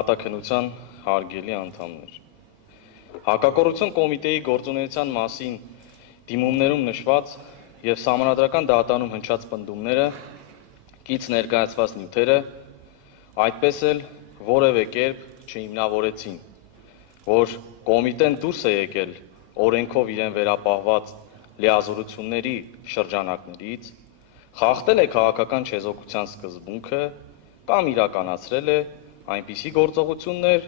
Պատաքնության հարգելի անդամներ։ Հակակոռուպցիոն կոմիտեի գործունեության մասին դիմումներում նշված եւ սահմանադրական դատարանում հնչած պնդումները, կից ներկայացված նյութերը, այդպես էլ որևէ կերպ չհիմնավորեցին, որ կոմիտեն դուրս է եկել օրենքով իրեն վերապահված լիազորությունների շրջանակներից, խախտել է քաղաքական չեզոքության սկզբունքը կամ իրականացրել է այնպիսի գործողություններ,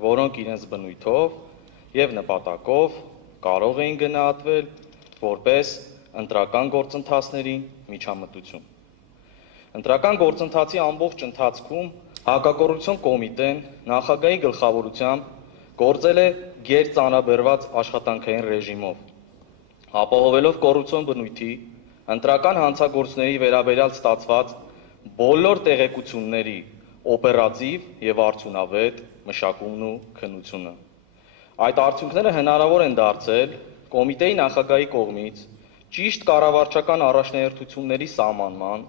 որոնք իրենց բնույթով եւ նպատակով կարող էին գնահատվել որպես ընտրական գործընթացների միջամտություն։ Ընտրական գործընթացի ամբողջ ընթացքում հակակոռուպցիոն կոմիտեն նախագահի գլխավորությամբ գործել է գերծանրաբեռված աշխատանքային ռեժիմով, ապահովելով կոռուպցիոն բնույթի, ընտրական հանցագործների վերաբերյալ ստացված բոլոր տեղեկությունների օպերատիվ եւ արդյունավետ մշակումն ու քննությունը։ Այդ արդյունքները հնարավոր են դարձել կոմիտեի նախագահի կողմից ճիշտ կառավարչական առաջնահերթությունների սահմանման,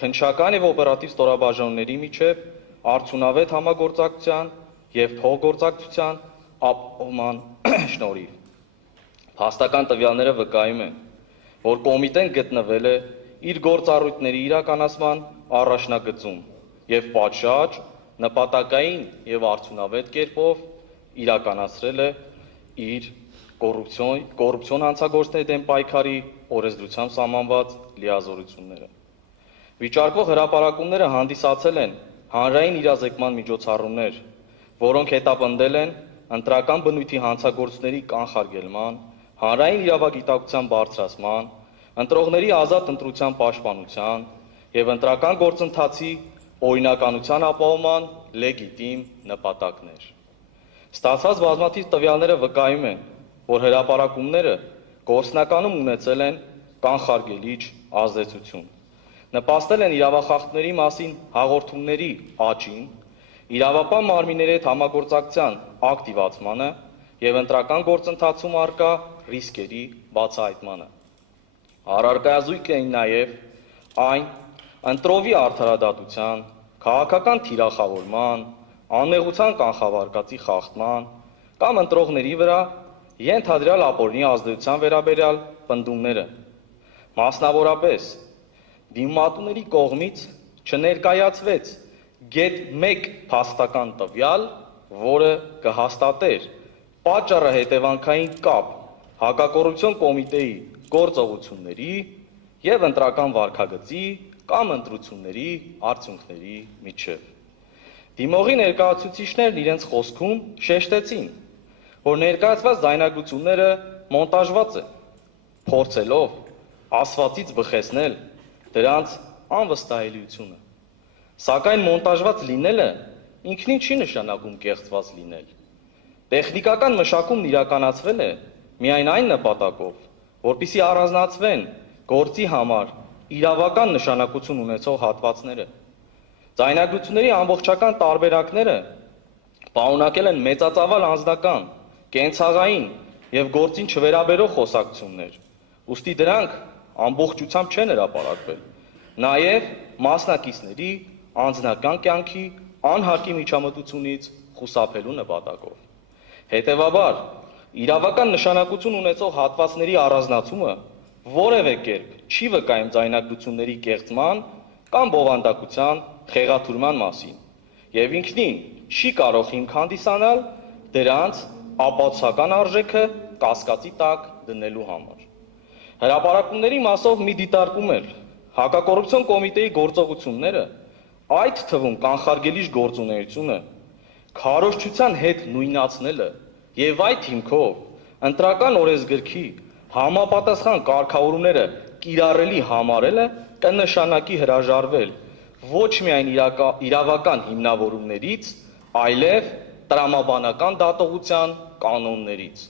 քննչական եւ օպերատիվ ստորաբաժանումների միջև արդյունավետ համագործակցության եւ փոխգործակցության ապահովման շնորհիվ։ Փաստական տվյալները վկայում են, որ կոմիտեն գտնվել է իր գործառույթների իրականացման առաջնագծում եւ պատշաճ, նպատակային եւ արդյունավետ կերպով իրականացրել է իր կոռուպցիոն հանցագործների դեմ պայքարի օրենսդրությամբ սահմանված լիազորությունները։ Վիճարկվող հրապարակումները հանդիսացել են հանրային իրազեկման միջոցառումներ, որոնք հետապնդել են ընտրական բնույթի հանցագործների կանխարգելման, հանրային իրավագիտակցության բարձրացման, ընտրողների ազատ ընտրության պաշտպանության եւ ընտրական գործընթացի օրինականության ապահովման լեգիտիմ նպատակներ։ Ստացված բազմաթիվ տվյալները վկայում են, որ հրապարակումները գործնականում ունեցել են կանխարգելիչ ազդեցություն, նպաստել են իրավախախտների մասին հաղորդումների աճին, իրավապահ մարմինների հետ համագործակցության ակտիվացմանը եւ ընտրական գործընթացում առկա ռիսկերի բացահայտմանը։ Առարկայազույգ էին նաեւ այն ընտրովի արդարադատության, քաղաքական թիրախավորման, աննեղության կանխավարկածի խախտման կամ ընտրողների վրա ենթադրյալ ապօրինի ազդեցության վերաբերյալ պնդումները, մասնավորապես դիմատուների կողմից չներկայացվեց գեթ 1 փաստական տվյալ, որը կհաստատեր պատճառը հետևանքային կապ հակակոռուպցիոն կոմիտեի գործողությունների եւ ընտրական վարքագծի կամ ընտրությունների արդյունքների միջև։ Դիմողի ներկայացուցիչներն իրենց խոսքում շեշտեցին, որ ներկայացված ձայնագրությունները մոնտաժված են, փորձելով ասվածից բխեցնել դրանց անվստահելիությունը։ Սակայն մոնտաժված լինելը ինքնին չի նշանակում կեղծված լինել։ Տեխնիկական մշակումն իրականացվել է միայն այն նպատակով, որպեսզի առանձնացվեն գործի համար իրավական նշանակություն ունեցող հատվածները։ Ձայնագրությունների ամբողջական տարբերակները պարունակել են մեծածավալ անձնական, կենցաղային եւ գործին չվերաբերող խոսակցություններ, ուստի դրանք ամբողջությամբ չեն հրապարակվել, նաեւ մասնակիցների անձնական կյանքի անհարկի միջամտությունից խուսափելու նպատակով։ Հետևաբար, իրավական նշանակություն ունեցող հատվածների առանձնացումը որևէ կերպ չի վկայում ձայնագրությունների կեղծման կամ բովանդակության խեղաթյուրման մասին եւ ինքնին չի կարող հիմք հանդիսանալ դրանց ապացուցական արժեքը կասկածի տակ դնելու համար։ Հրապարակումների մասով մի դիտարկում էր հակակոռուպցիոն կոմիտեի գործողությունները, այդ թվում կանխարգելիչ գործունեությունը, քարոզչության հետ նույնացնելը եւ այդ հիմքով ընտրական օրենսգրքի համապատասխան կարգավորումները կիրառելի համարելը կնշանակի հրաժարվել ոչ միայն իրավական հիմնավորումներից, այլև տրամաբանական դատողության կանոններից։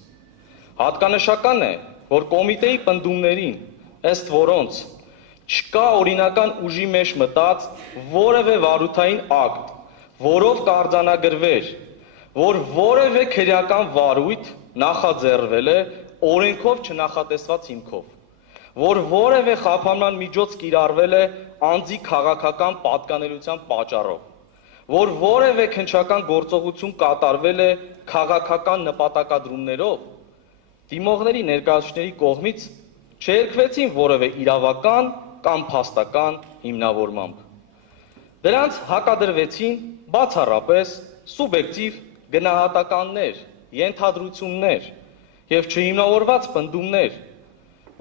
Հատկանշական է, որ կոմիտեի պնդումներին, ըստ որոնց չկա օրինական ուժի մեջ մտած որևէ վարութային ակտ, որով կարձանագրվեր, որ որևէ քրեական վարույթ նախաձեռնվել է օրենքով չնախատեսված հիմքով, որ որևէ խափանման միջոց կիրառվել է անձի քաղաքական պատկանելիության պատճառով, որ որևէ քննչական գործողություն կատարվել է քաղաքական նպատակադրումներով, դիմողների ներկայացուցիչների կողմից չերկվեցին որևէ իրավական կամ փաստական հիմնավորմամբ։ Դրանց հակադրվեցին բացառապես սուբյեկտիվ գնահատականներ, ենթադրություններ եւ չհիմնավորված պնդումներ,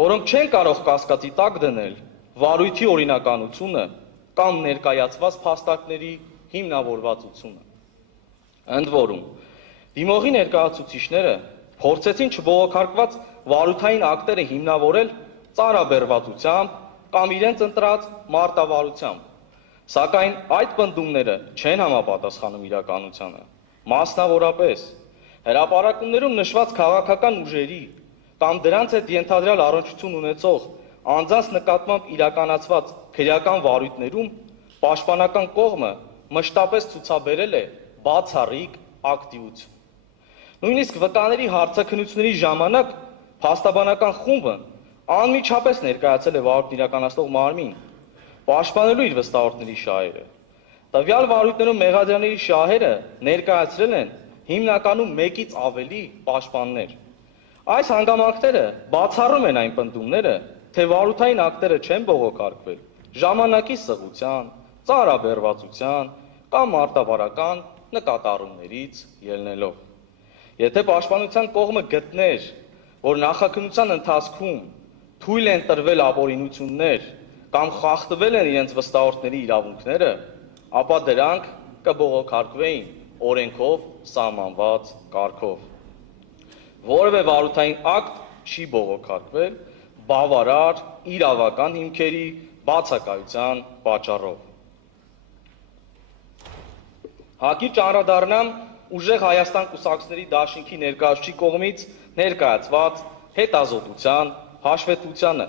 որոնք չեն կարող կասկածի տակ դնել վարույթի օրինականությունը կամ ներկայացված փաստարկների հիմնավորվածությունը։ Ընդ որում, դիմողի ներկայացուցիչները փորձեցին չբողոքարկված վարույթային ակտերը հիմնավորել ծարաբեռվածությամբ կամ իրենց ընտրած մարտավարությամբ, սակայն այդ պնդումները չեն համապատասխանում իրականությանը, մասնավորապես հրապարակումներում նշված քաղաքական ուժերի կամ դրանց հետ ենթադրյալ առնչություն ունեցող անձանց նկատմամբ իրականացված քրեական վարույթներում պաշտպանական կողմը մշտապես ցուցաբերել է բացառիկ ակտիվություն։ Նույնիսկ վկաների հարցաքննությունների ժամանակ փաստաբանական խումբը անմիջապես ներկայացել է վարույթն իրականացնող մարմին, պաշտպանելու իր վստահորդների շահերը։ Տվյալ վարույթներում մեղադրյալների շահերը ներկայացրել են հիմնականում մեկից ավելի պաշտպաններ։ Այս հանգամանքները բացառում են այն պնդումները, թե վարույթային ակտերը չեն բողոքարկվել ժամանակի սղության, ծարաբեռվածության կամ մարտավարական նկատառումներից ելնելով։ Եթե պաշտպանության կողմը գտներ, որ նախաքննության ընթացքում թույլ են տրվել ապօրինություններ կամ խախտվել են իրենց վստահորդների իրավունքները, ապա դրանք կբողոքարկվեին օրենքով սահմանված կարգով։ Որևէ վարույթային ակտ չի բողոքարկվել բավարար իրավական հիմքերի բացակայության պատճառով։ Հակիրճ անդրադառնամ ուժեղ Հայաստան կուսակցությունների դաշինքի ներկայացուցիչի կողմից ներկայացված հետազոտության հաշվետվությանը,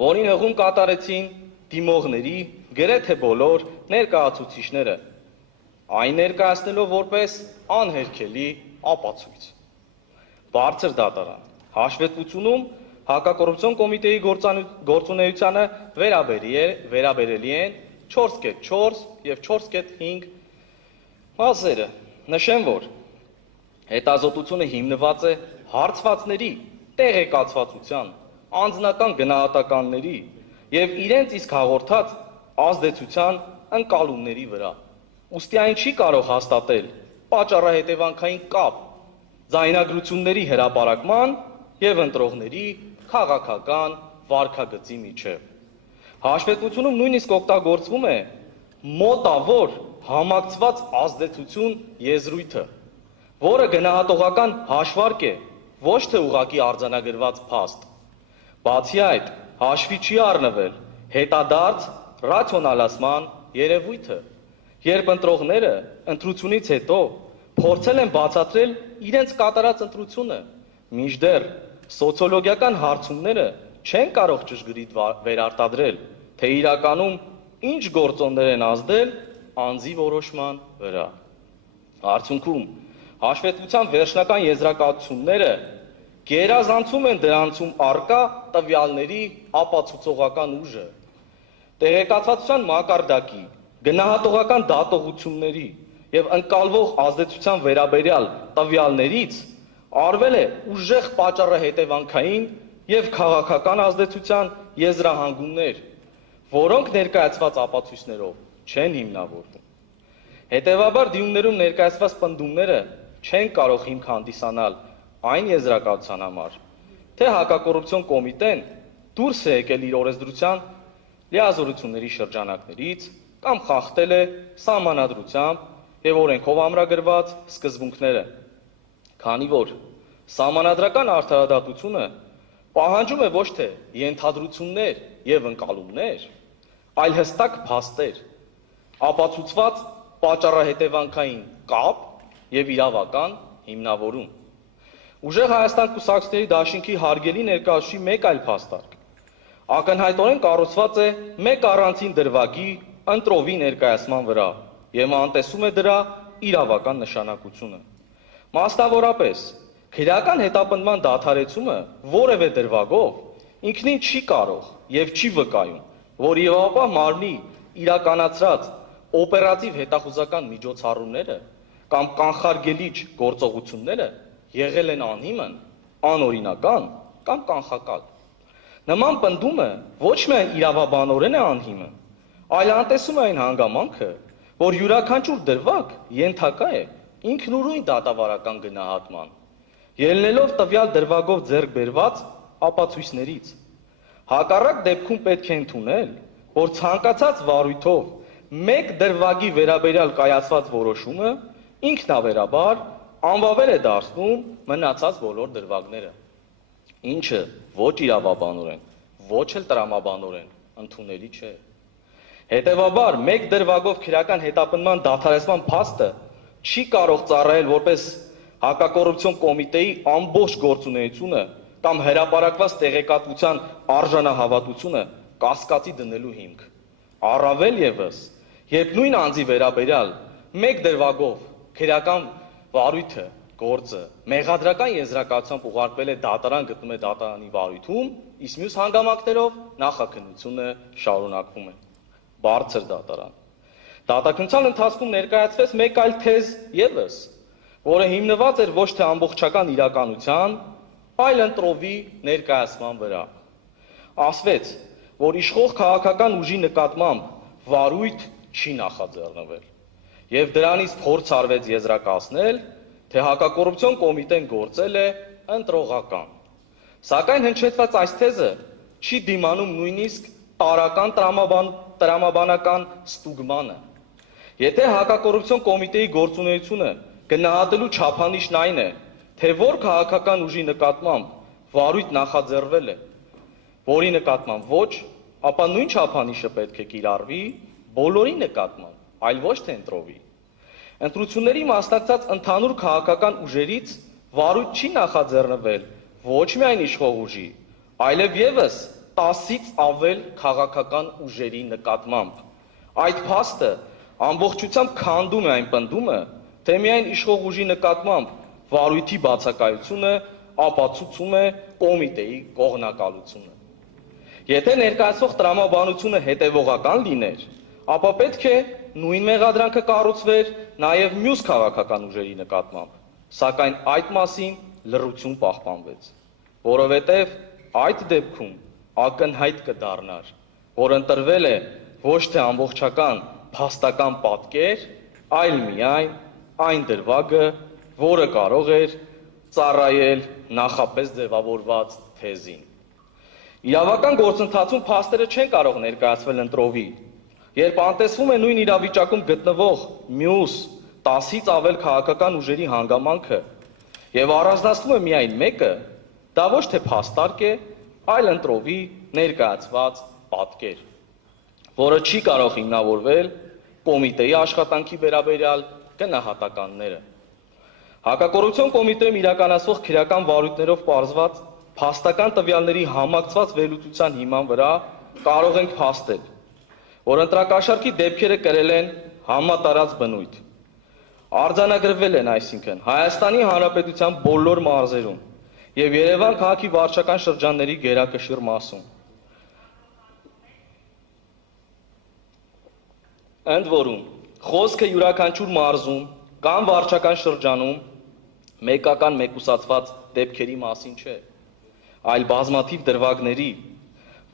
որին հղում կատարեցին դիմողների գրեթե բոլոր ներկայացուցիչները, այն ներկայացնելով որպես անհերքելի ապացույց։ Բարձր դատարան հաշվետվությունում Հակակոռուպցիոն կոմիտեի գործունեությանը վերաբերելի են 4.4 և 4.5 մասերը։ Նշեմ, որ հետազոտությունը հիմնված է հարցվածների տեղեկացվածության, անձնական գնահատականների և իրենց իսկ հաղորդած ազդեցության ընկալումների վրա։ Ուստի այն չի կարող հաստատել պատճառահետևանքային կապ ձայնագրությունների հրապարակման և ընտրողների քաղաքական վարքագծի միջև։ Հաշվետվությունում նույնիսկ օգտագործվում է մոտավոր համակցված ազդեցություն եզրույթը, որը գնահատողական հաշվարկ է, ոչ թե ուղղակի արձանագրված փաստ։ Բացի այդ, հաշվի չի առնվել հետադարձ ռացիոնալացման երևույթը, երբ ընտրողները ընտրությունից հետո փորձել են բացատրել իրենց կատարած ընտրությունը, մինչդեռ սոցիոլոգիական հարցումները չեն կարող ճշգրիտ վերարտադրել, թե իրականում ինչ գործոններ են ազդել անձի որոշման վրա։ Արդյունքում, հաշվետվության վերջնական եզրակացությունները գերազանցում են դրանցում առկա տվյալների ապացուցողական ուժը, տեղեկացվածության մակարդակի, գնահատողական դատողությունների և ընկալվող ազդեցության վերաբերյալ տվյալներից արվել է ուժեղ պատճառահետևանքային և քաղաքական ազդեցության եզրահանգումներ, որոնք ներկայացված ապացույցներով չեն հիմնավորվում։ Հետևաբար դիմումներում ներկայացված պնդումները չեն կարող հիմք հանդիսանալ այն եզրակացության համար, թե Հակակոռուպցիոն կոմիտեն դուրս է եկել իր օրենսդրության լիազորությունների շրջանակներից կամ խախտել է սահմանադրությամբ և օրենքով ամրագրված սկզբունքները, քանի որ սահմանադրական արդարադատությունը պահանջում է ոչ թե ենթադրություններ և ընկալումներ, այլ հստակ փաստեր, ապացուցված պատճառահետևանքային կապ և իրավական հիմնավորում։ Ուժեղ Հայաստան կուսակցությունների դաշինքի հարգելի ներկայացուցիչի մեկ այլ փաստարկ ակնհայտորեն կառուցված է մեկ առանցին դրվագի ընտրովի ներկայացման վրա և անտեսում է դրա իրավական նշանակությունը։ Մասնավորապես, քրեական հետապնդման դադարեցումը որևէ դրվագով ինքնին չի կարող և չի վկայում, որ իրավապահ մարմնի իրականացրած օպերատիվ հետախուզական միջոցառումները կամ կանխարգելիչ գործողությունները եղել են անհիմն, անօրինական կամ կանխակալ։ Նման պնդումը ոչ միայն իրավաբանորեն է անհիմն, այլ անտեսում է այն հանգամանքը, որ յուրաքանչյուր դրվագ ենթակա է ինքնուրույն դատավարական գնահատման, ելնելով տվյալ դրվագով ձեռք բերված ապացույցներից։ Հակառակ դեպքում պետք է ընդունել, որ ցանկացած վարույթով մեկ դրվագի վերաբերյալ կայացված որոշումը ինքնավերաբար անվավեր է դարձնում մնացած բոլոր դրվագները, ինչը ոչ իրավաբանորեն, ոչ էլ տրամաբանորեն ընդունելի չէ։ Հետևաբար, մեկ դրվագով քրեական հետապնդման դադարեցման փաստը չի կարող ծառայել որպես հակակոռուպցիոն կոմիտեի ամբողջ գործունեությունը կամ հրապարակված տեղեկատվության արժանահավատությունը կասկածի դնելու հիմք։ Առավել ևս, երբ նույն անձի վերաբերյալ մեկ դրվագով քրեական վարույթը, գործը մեղադրական եզրակացությամբ ուղարկվել է դատարան, գտնում է դատարանի վարույթում, իսկ մյուս հանգամանքներով նախաքննությունը շարունակվում է։ Բարձր դատարան։ Դատաքննության ընթացքում ներկայացվեց մեկ այլ թեզ ևս, որը հիմնված էր ոչ թե ամբողջական իրականության, այլ ընտրովի ներկայացման վրա։ Ասվեց, որ իշխող քաղաքական ուժի նկատմամբ վարույթ չի նախաձեռնվել, եւ դրանից փորձ արվեց եզրակացնել, թե հակակոռուպցիոն կոմիտեն գործել է ընտրողական։ Սակայն հնչեցված այս թեզը չի դիմանում նույնիսկ տարական տրամաբանական ստուգմանը։ Եթե հակակոռուպցիոն կոմիտեի գործունեությունը գնահատելու չափանիշն այն է, թե որ քաղաքական ուժի նկատմամբ վարույթ նախաձեռնվել է, որի նկատմամբ ոչ, ապա նույն չափանիշը պետք է կիրառվի բոլորի նկատմամբ, այլ ոչ թե ընտրովի։ Ընտրությունների մասնակցած ընդհանուր քաղաքական ուժերից վարույթ չի նախաձեռնվել ոչ միայն իշխող ուժի, այլև ևս 10-ից ավել քաղաքական ուժերի նկատմամբ։ Այդ փաստը ամբողջությամբ քանդում է այն պնդումը, թե միայն իշխող ուժի նկատմամբ վարույթի բացակայությունը ապացուցում է կոմիտեի կողմնակալությունը։ Եթե ներկայացվող տրամաբանությունը հետևողական լիներ, ապա պետք է նույն մեղադրանքը կառուցվեր նաև մյուս քաղաքական ուժերի նկատմամբ, սակայն այդ մասին լռություն պահպանվեց, որովհետև այդ դեպքում ակնհայտ կդառնար, որ ընտրվել է ոչ թե ամբողջական փաստական պատկեր, այլ միայն այն դրվագը, որը կարող էր ծառայել նախապես ձևավորված թեզին։ Իրավական գործընթացում փաստերը չեն կարող ներկայացվել ընտրովի, երբ անտեսվում է նույն իրավիճակում գտնվող մյուս 10-ից ավել քաղաքական ուժերի հանգամանքը եւ առանձնացնում է միայն մեկը, դա ոչ թե փաստարկ է, այլ ընտրովի ներկայացված պատկեր, որը չի կարող հիմնավորվել կոմիտեի աշխատանքի վերաբերյալ գնահատականները։ Հակակոռուպցիոն կոմիտեում իրականացվող քրեական վարույթներով պարզված փաստական տվյալների համակցված վերլուծության հիման վրա կարող ենք փաստել, որ ընտրակաշառքի դեպքերը կրել են համատարած բնույթ։ Արձանագրվել են, այսինքն, Հայաստանի Հանրապետության բոլոր մարզերում եւ Երևան քաղաքի վարչական շրջանների գերակշիռ մասում։ Ընդ որում, խոսքը յուրաքանչյուր մարզում կամ վարչական շրջանում մեկական մեկուսացված դեպքերի մասին չէ, այլ բազմաթիվ դրվագների,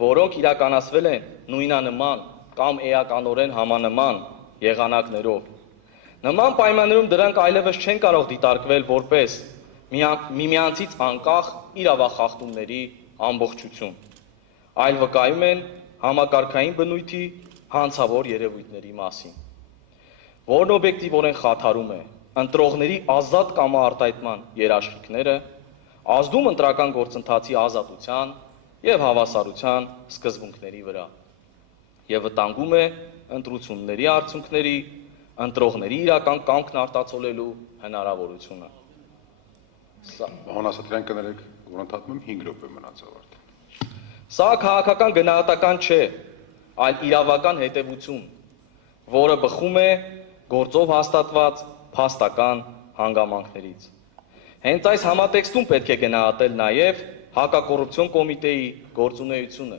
որոնք իրականացվել են նույնանման կամ էականորեն համանման եղանակներով։ Նման պայմաններում դրանք այլևս չեն կարող դիտարկվել որպես միմյանցից անկախ իրավախախտումների ամբողջություն, այլ վկայում են համակարգային բնույթի հանցավոր երևույթների մասին, որն օբյեկտիվորեն խաթարում է ընտրողների ազատ կամաարտահայտման երաշխիքները, ազդում ընտրական գործընթացի ազատության եւ հավասարության սկզբունքների վրա եւ վտանգում է ընտրությունների արդյունքների, ընտրողների իրական կամքն արտացոլելու հնարավորությունը։ Պարոն Ասատրյան, կներեք, որ ընդհատում եմ 5 րոպե մնացավ արդեն։ Սա քաղաքական գնահատական չէ, այլ իրավական հետևություն, որը բխում է գործով հաստատված փաստական հանգամանքներից։ Հենց այս համատեքստում պետք է գնահատել նաև հակակոռուպցիոն կոմիտեի գործունեությունը։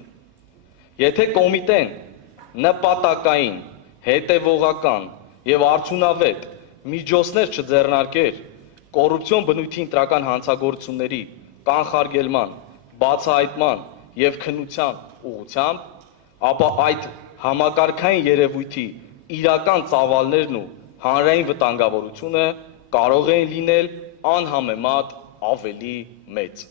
Եթե կոմիտեն նպատակային, հետևողական եւ արդյունավետ միջոցներ չձեռնարկեր կոռուպցիոն բնույթի ընտրական հանցագործությունների կանխարգելման, բացահայտման եւ քննության ուղղությամբ, ապա այդ համակարգային երևույթի իրական ծավալներն ու հանրային վտանգավորությունը կարող են լինել անհամեմատ ավելի մեծ։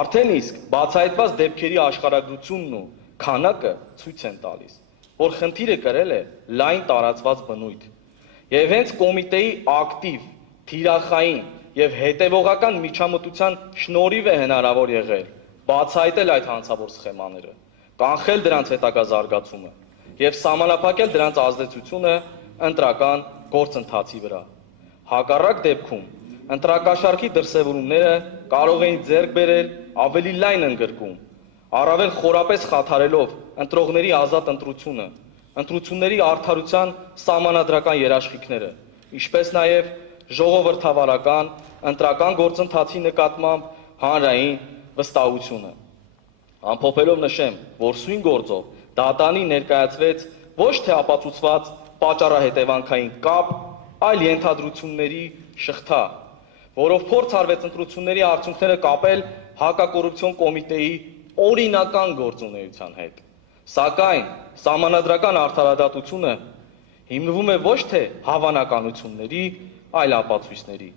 Արդեն իսկ բացահայտված դեպքերի աշխարհագրությունն ու քանակը ցույց են տալիս, որ խնդիրը կրել է լայն տարածված բնույթ, եւ հենց կոմիտեի ակտիվ, թիրախային եւ հետեւողական միջամտության շնորհիվ է հնարավոր եղել բացահայտել այդ հանցավոր սխեմաները, կանխել դրանց հետագա զարգացումը եւ սահմանափակել դրանց ազդեցությունը ընտրական գործընթացի վրա։ Հակառակ դեպքում ընտրակաշառքի դրսևորումները կարող էին ձեռք բերել ավելի լայն ընդգրկում, առավել խորապես խաթարելով ընտրողների ազատ ընտրությունը, ընտրությունների արդարության սահմանադրական երաշխիքները, ինչպես նաեւ ժողովրդավարական ընտրական գործընթացի նկատմամբ հանրային վստահությունը։ Ամփոփելով նշեմ, որ սույն գործով դատանի ներկայացվեց ոչ թե ապացուցված պատճառահետևանքային կապ, այլ ենթադրությունների շղթա, որով փորձ արվեց ընտրությունների արդյունքները կապել հակակոռուպցիոն կոմիտեի օրինական գործունեության հետ։ Սակայն սահմանադրական արդարադատությունը հիմնվում է ոչ թե հավանականությունների, այլ ապացույցների,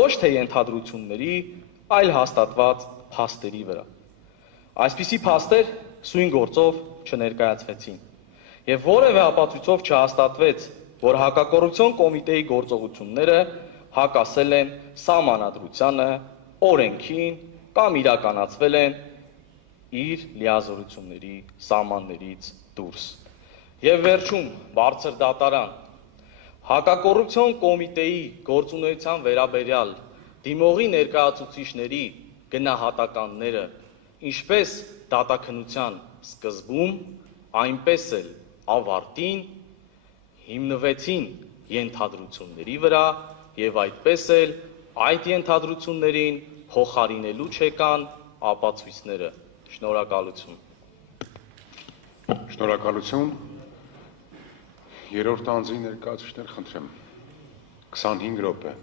ոչ թե ենթադրությունների, այլ հաստատված փաստերի վրա։ Այսպիսի փաստեր սույն գործով չներկայացվեցին, եւ որևէ ապացույցով չհաստատվեց, որ հակակոռուպցիոն կոմիտեի գործողությունները հակասել են սահմանադրությանը, օրենքին կամ իրականացվել են իր լիազորությունների սահմաններից դուրս։ Եվ վերջում, բարձր դատարան, հակակոռուպցիոն կոմիտեի գործունեության վերաբերյալ դիմողի ներկայացուցիչների գնահատականները ինչպես դատաքննության սկզբում, այնպես էլ ավարտին հիմնվեցին ենթադրությունների վրա եւ այդպես էլ այդ ենթադրություններին փոխարինելու չեկան ապացույցները։ Շնորհակալություն։ Շնորհակալություն։ Երրորդ անձի ներկայացուցիչներ խնդրեմ 25 րոպե։